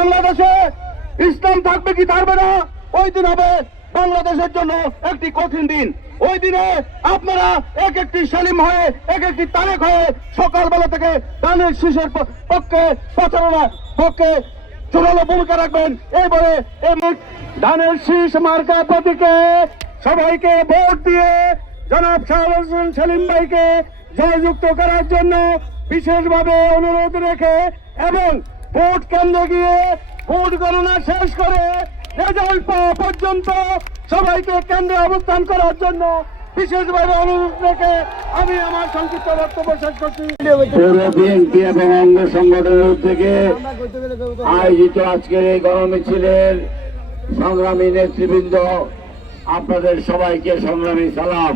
বাংলাদেশে ইসলাম থাকবে কি থাকবে না, ওই দিন হবে বাংলাদেশের জন্য একটি কঠিন দিন। ওই দিনে আপনারা এক একটি সেলিম হয়ে, এক একটি তারেক হয়ে সকালবেলা থেকে ধানের শীষের পক্ষে প্রচারণা পক্ষে জোরালো ভূমিকা রাখবেন। এইবারে ধানের শীষ মার্কা প্রতীকে সবাইকে ভোট দিয়ে জনাব শাহরুখ হোসেন সেলিম ভাইকে জয়যুক্ত করার জন্য বিশেষভাবে অনুরোধ রেখে এবং ভোট কেন্দ্রে গিয়ে ভোট গণনা শেষ করে রেজাল্ট পাওয়া পর্যন্ত সবাইকে কেন্দ্রে অবস্থান করার জন্য বিশেষভাবে অনুরোধ রেখে আমি আমার সংক্ষিপ্ত বক্তব্য শেষ করছি। বিএনপি এবং অঙ্গ সংগঠনের থেকে আয়োজিত আজকের এই গণমিছিলের সংগ্রামী নেতৃবৃন্দ, আপনাদের সবাইকে সংগ্রামী সালাম।